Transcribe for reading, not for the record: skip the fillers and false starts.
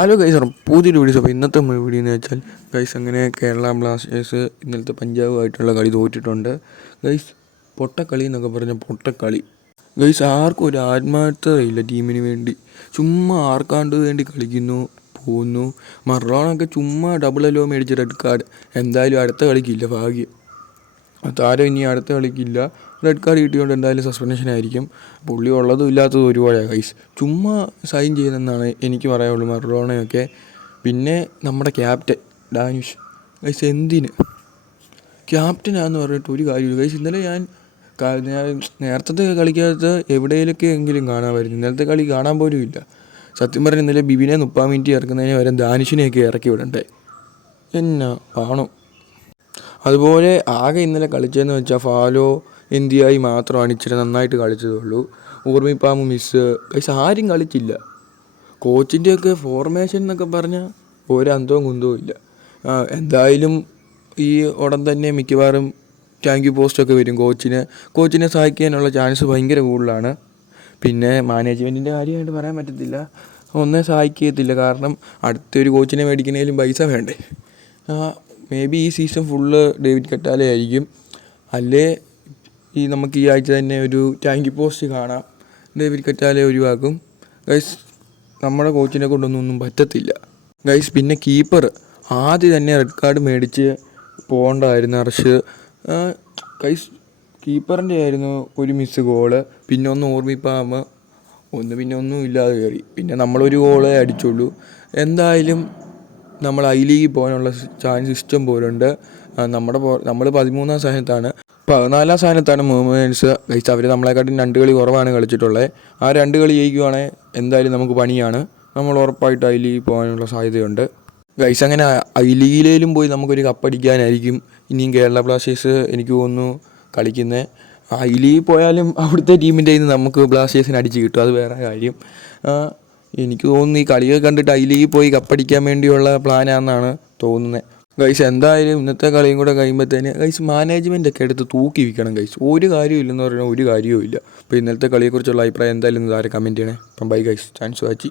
Hello guys, പുതിയൊരു videos. അപ്പോൾ ഇന്നത്തെ വീഡിയോ എന്ന് വെച്ചാൽ ഗൈസ്, അങ്ങനെ കേരള ബ്ലാസ്റ്റേഴ്സ് ഇന്നലത്തെ പഞ്ചാബുമായിട്ടുള്ള കളി തോറ്റിട്ടുണ്ട് ഗൈസ്. പൊട്ടക്കളി എന്നൊക്കെ പറഞ്ഞ പൊട്ടക്കളി ഗൈസ്. ആർക്കും ഒരു ആത്മാർത്ഥതയില്ല ടീമിന് വേണ്ടി. ചുമ്മാ ആർക്കാണ്ട് വേണ്ടി കളിക്കുന്നു, പോകുന്നു. മറഡോണയൊക്കെ ചുമ്മാ ഡബിൾ എല്ലോ മേടിച്ച് റെഡ് കാർഡ്. എന്തായാലും അടുത്ത കളിക്കില്ല, ഭാഗ്യം. താരം ഇനി അടുത്ത കളിക്കില്ല. റെഡ് കാർഡ് കിട്ടിയോണ്ട് എന്തായാലും സസ്പെൻഷൻ ആയിരിക്കും. പുള്ളി ഉള്ളതും ഇല്ലാത്തതും ഒരുപാടാണ് ഗൈസ്. ചുമ്മാ സൈൻ ചെയ്യുന്നതെന്നാണ് എനിക്ക് പറയാനുള്ളൂ മറഡോണയൊക്കെ. പിന്നെ നമ്മുടെ ക്യാപ്റ്റൻ ഡാനിഷ് ഗൈസ്, എന്തിന് ക്യാപ്റ്റനാന്ന് പറഞ്ഞിട്ട് ഒരു കാര്യമില്ല ഗൈസ്. ഇന്നലെ ഞാൻ നേരത്തെ കളിക്കാത്ത എവിടെയൊക്കെ എങ്കിലും കാണാമായിരുന്നു. ഇന്നലത്തെ കളി കാണാൻ പോലും ഇല്ല. സത്യം പറഞ്ഞാൽ ഇന്നലെ ബിബിനെ 30 മിനിറ്റ് ഇറക്കുന്നതിന് വരെ ദാനിഷിനെയൊക്കെ ഇറക്കി വിടണ്ടേ. എന്നാ ആണോ. അതുപോലെ ആകെ ഇന്നലെ കളിച്ചതെന്ന് വെച്ചാൽ ഫാലോ ഇന്ത്യയായി മാത്രമാണ് ഇച്ചിരി നന്നായിട്ട് കളിച്ചതുള്ളൂ. ഊർമിപ്പാമ്പ് മിസ് ഗൈസ്, ആരും കളിച്ചില്ല. കോച്ചിൻ്റെയൊക്കെ ഫോർമേഷൻ എന്നൊക്കെ പറഞ്ഞാൽ ഒരു അന്തവും കുന്തവും ഇല്ല. എന്തായാലും ഈ ഉടൻ തന്നെ മിക്കവാറും താങ്ക് യു പോസ്റ്റൊക്കെ വരും. കോച്ചിനെ സഹായിക്കാനുള്ള ചാൻസ് ഭയങ്കര കൂടുതലാണ്. പിന്നെ മാനേജ്മെൻറ്റിൻ്റെ കാര്യമായിട്ട് പറയാൻ പറ്റത്തില്ല, ഒന്നേ സഹായിക്കത്തില്ല. കാരണം അടുത്തൊരു കോച്ചിനെ മേടിക്കുന്നതിലും പൈസ വേണ്ടേ. മേ ബി ഈ സീസൺ ഫുള്ള് ഡേവിഡ് കറ്റാല ആയിരിക്കും. അല്ലേ നമുക്ക് ഈ ആഴ്ച തന്നെ ഒരു താങ്ക് യു പോസ്റ്റ് കാണാം. ഡേവിഡ് കറ്റാല ഒഴിവാക്കും ഗൈസ്. നമ്മുടെ കോച്ചിനെ കൊണ്ടൊന്നും പറ്റത്തില്ല ഗൈസ്. പിന്നെ കീപ്പർ ആദ്യം തന്നെ റെഡ് കാർഡ് മേടിച്ച് പോകേണ്ടതായിരുന്നു അർഷ് ഗൈസ്. കീപ്പറിൻ്റെ ആയിരുന്നു ഒരു മിസ് ഗോള്, പിന്നെ ഒന്ന് ഓർമ്മിപ്പാമ്പ്, പിന്നെ ഒന്നും ഇല്ലാതെ കയറി. പിന്നെ നമ്മളൊരു ഗോളേ അടിച്ചുള്ളൂ. എന്തായാലും നമ്മൾ ഐ ലീഗിൽ പോകാനുള്ള ചാൻസ് ഇഷ്ടം പോലുണ്ട്. നമ്മൾ 13-ാം സ്ഥാനത്താണ്. 14-ാം സ്ഥാനത്താണ് മൂവ്മെൻറ്റ്സ് ഗൈസ്. അവർ നമ്മളെക്കാട്ടും 2 കളി കുറവാണ് കളിച്ചിട്ടുള്ളത്. ആ 2 കളി ജയിക്കുവാണെങ്കിൽ എന്തായാലും നമുക്ക് പണിയാണ്. നമ്മൾ ഉറപ്പായിട്ട് ഐ ലീഗിൽ പോകാനുള്ള സാധ്യതയുണ്ട് ഗൈസ്. അങ്ങനെ ഐ ലീഗിലേലും പോയി നമുക്കൊരു കപ്പടിക്കാനായിരിക്കും ഇനിയും കേരള ബ്ലാസ്റ്റേഴ്സ് എനിക്ക് തോന്നുന്നു കളിക്കുന്നത്. ഐ ലീഗിൽ പോയാലും അവിടുത്തെ ടീമിൻ്റെ കയ്യിൽ നിന്ന് നമുക്ക് ബ്ലാസ്റ്റേഴ്സിന് അടിച്ച് കിട്ടും, അത് വേറെ കാര്യം. എനിക്ക് തോന്നുന്നു ഈ കളിയൊക്കെ കണ്ടിട്ട് ഐ ലീഗിൽ പോയി കപ്പടിക്കാൻ വേണ്ടിയുള്ള പ്ലാനാണെന്നാണ് തോന്നുന്നത് ഗൈസ്. എന്തായാലും ഇന്നത്തെ കളിയും കൂടെ കഴിയുമ്പോഴത്തേന് ഗൈസ് മാനേജ്മെൻറ്റൊക്കെ എടുത്ത് തൂക്കി വിൽക്കണം ഗൈസ്. ഒരു കാര്യമില്ലെന്ന് പറഞ്ഞാൽ ഒരു കാര്യവും ഇല്ല. അപ്പോൾ ഇന്നത്തെ കളിയെക്കുറിച്ചുള്ള അഭിപ്രായം എന്തായാലും താരം കമൻറ്റ് ചെയ്യണേ. അപ്പം ബൈ ഗൈസ്, ചാൻസ് വാച്ചി.